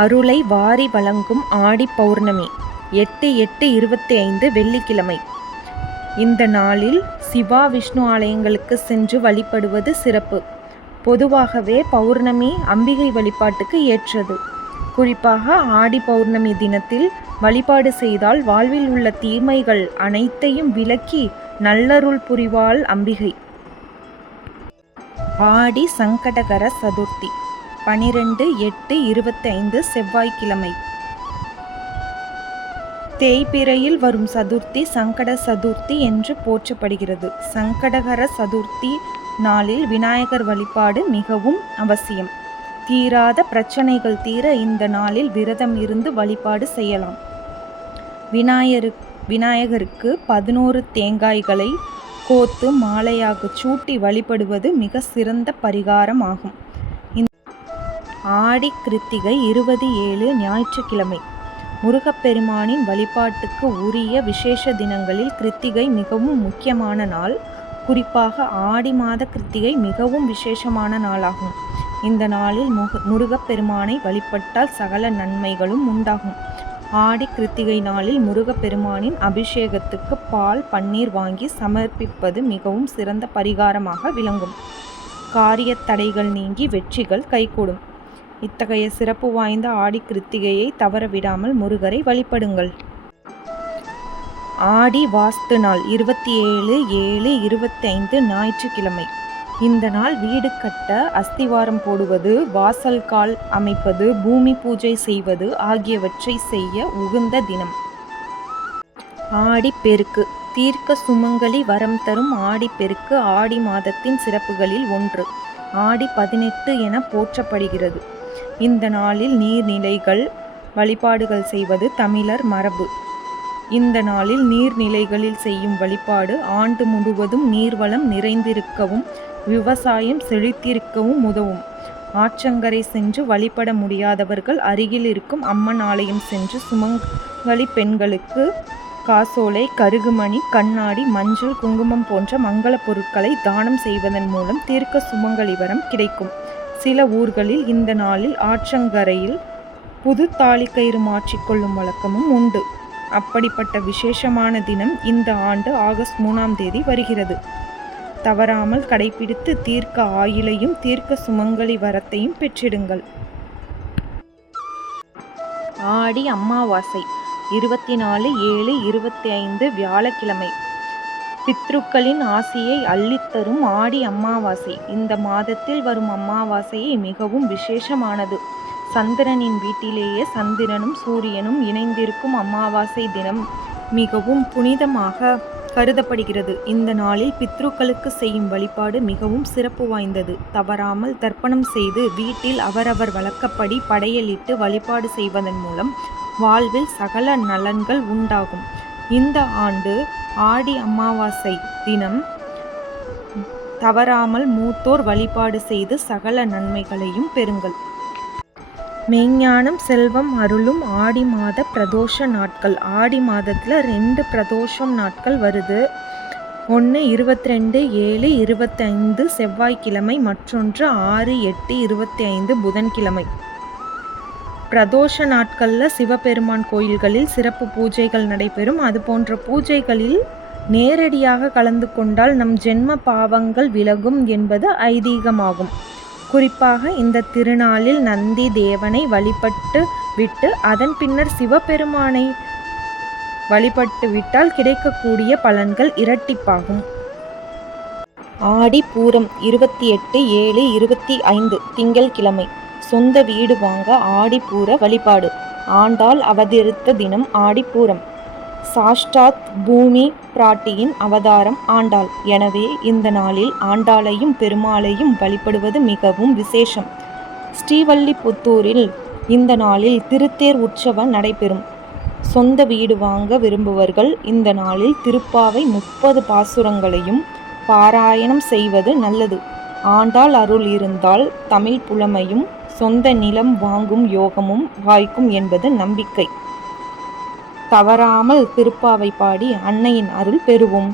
அருளை வாரி வழங்கும் ஆடி பௌர்ணமி 8/8/25 வெள்ளிக்கிழமை. இந்த நாளில் சிவா விஷ்ணு ஆலயங்களுக்கு சென்று வழிபடுவது சிறப்பு. பொதுவாகவே பௌர்ணமி அம்பிகை வழிபாட்டுக்கு ஏற்றது. குறிப்பாக ஆடி பௌர்ணமி தினத்தில் வழிபாடு செய்தால் வாழ்வில் உள்ள தீமைகள் அனைத்தையும் விலக்கி நல்லருள் புரிவாள் அம்பிகை. ஆடி சங்கடகர சதுர்த்தி 12/8/25 செவ்வாய்க்கிழமை. தேய்பிறையில் வரும் சதுர்த்தி சங்கட சதுர்த்தி என்று போற்றப்படுகிறது. சங்கடகர சதுர்த்தி நாளில் விநாயகர் வழிபாடு மிகவும் அவசியம். தீராத பிரச்சனைகள் தீர இந்த நாளில் விரதம் இருந்து வழிபாடு செய்யலாம். விநாயகருக்கு 11 தேங்காய்களை கோத்து மாலையாக சூட்டி வழிபடுவது மிக சிறந்த பரிகாரம் ஆகும். ஆடி கிருத்திகை 27 ஞாயிற்றுக்கிழமை. முருகப்பெருமானின் வழிபாட்டுக்கு உரிய விசேஷ தினங்களில் கிருத்திகை மிகவும் முக்கியமான நாள். குறிப்பாக ஆடி மாத கிருத்திகை மிகவும் விசேஷமான நாளாகும். இந்த நாளில் முருகப்பெருமானை வழிபட்டால் சகல நன்மைகளும் உண்டாகும். ஆடி கிருத்திகை நாளில் முருகப்பெருமானின் அபிஷேகத்துக்கு பால் பன்னீர் வாங்கி சமர்ப்பிப்பது மிகவும் சிறந்த பரிகாரமாக விளங்கும். காரிய தடைகள் நீங்கி வெற்றிகள் கைகூடும். இத்தகைய சிறப்பு வாய்ந்த ஆடி கிருத்திகையை தவறவிடாமல் முருகரை வழிபடுங்கள். ஆடி வாஸ்து நாள் 27/7/25 ஞாயிற்றுக்கிழமை. இந்த நாள் வீடு கட்ட அஸ்திவாரம் போடுவது, வாசல் கால் அமைப்பது, பூமி பூஜை செய்வது ஆகியவற்றை செய்ய உகந்த தினம். ஆடி பெருக்கு தீர்க்க சுமங்கலி வரம் தரும் ஆடி பெருக்கு ஆடி மாதத்தின் சிறப்புகளில் ஒன்று. ஆடி 18 என போற்றப்படுகிறது. இந்த நாளில் நீர்நிலைகள் வழிபாடுகள் செய்வது தமிழர் மரபு. இந்த நாளில் நீர்நிலைகளில் செய்யும் வழிபாடு ஆண்டு முழுவதும் நீர்வளம் நிறைந்திருக்கவும் விவசாயம் செழித்திருக்கவும் உதவும். ஆற்றங்கரை சென்று வழிபட முடியாதவர்கள் அருகில் இருக்கும் அம்மன் ஆலயம் சென்று சுமங்கலி பெண்களுக்கு காசோலை, கருகுமணி, கண்ணாடி, மஞ்சள், குங்குமம் போன்ற மங்கள பொருட்களை தானம் செய்வதன் மூலம் தீர்க்க சுமங்கலி வரம் கிடைக்கும். சில ஊர்களில் இந்த நாளில் ஆற்றங்கரையில் புது தாலிக்கயிறு மாற்றிக்கொள்ளும் வழக்கமும் உண்டு. அப்படிப்பட்ட விசேஷமான தினம் இந்த ஆண்டு ஆகஸ்ட் 3ஆம் தேதி வருகிறது. தவறாமல் கடைபிடித்து தீர்க்க ஆயுளையும் தீர்க்க சுமங்கலி வரத்தையும் பெற்றிடுங்கள். ஆடி அமாவாசை 24/7/25 வியாழக்கிழமை. பித்ருக்களின் ஆசியை அள்ளித்தரும் ஆடி அமாவாசை. இந்த மாதத்தில் வரும் அமாவாசையை மிகவும் விசேஷமானது. சந்திரனின் வீட்டிலேயே சந்திரனும் சூரியனும் இணைந்திருக்கும் அமாவாசை தினம் மிகவும் புனிதமாக கருதப்படுகிறது. இந்த நாளில் பித்ருக்களுக்கு செய்யும் வழிபாடு மிகவும் சிறப்பு வாய்ந்தது. தவறாமல் தர்ப்பணம் செய்து வீட்டில் அவரவர் வழக்கப்படி படையலிட்டு வழிபாடு செய்வதன் மூலம் வாழ்வில் சகல நலன்கள் உண்டாகும். இந்த ஆண்டு ஆடி அமாவாசை தினம் தவறாமல் மூத்தோர் வழிபாடு செய்து சகல நன்மைகளையும் பெறுங்கள். மெய்ஞானம் செல்வம் அருளும் ஆடி மாத பிரதோஷ நாட்கள். ஆடி மாதத்தில் 2 பிரதோஷம் நாட்கள் வருது. ஒன்று 22/7/25 செவ்வாய்க்கிழமை, மற்றொன்று 6/8/25 புதன்கிழமை. பிரதோஷ நாட்களில் சிவபெருமான் கோயில்களில் சிறப்பு பூஜைகள் நடைபெறும். அதுபோன்ற பூஜைகளில் நேரடியாக கலந்து கொண்டால் நம் ஜென்ம பாவங்கள் விலகும் என்பது ஐதீகமாகும். குறிப்பாக இந்த திருநாளில் நந்தி தேவனை வழிபட்டு விட்டு அதன் பின்னர் சிவபெருமானை வழிபட்டு விட்டால் கிடைக்கக்கூடிய பலன்கள் இரட்டிப்பாகும். ஆடி பூரம் 28/7/25 திங்கள்கிழமை. சொந்த வீடு வாங்க ஆடிப்பூர வழிபாடு. ஆண்டாள் அவதரித்த தினம் ஆடிப்பூரம். சாஷ்டாத் பூமி பிராட்டியின் அவதாரம் ஆண்டாள். எனவே இந்த நாளில் ஆண்டாளையும் பெருமாளையும் வழிபடுவது மிகவும் விசேஷம். ஸ்ரீவல்லிபுத்தூரில் இந்த நாளில் திருத்தேர் உற்சவம் நடைபெறும். சொந்த வீடு வாங்க விரும்புவர்கள் இந்த நாளில் திருப்பாவை 30 பாசுரங்களையும் பாராயணம் செய்வது நல்லது. ஆண்டாள் அருள் இருந்தால் தமிழ் புலமையும் சொந்த நிலம் வாங்கும் யோகமும் வாய்க்கும் என்பது நம்பிக்கை. தவறாமல் திருப்பாவை பாடி அன்னையின் அருள் பெறுவோம்.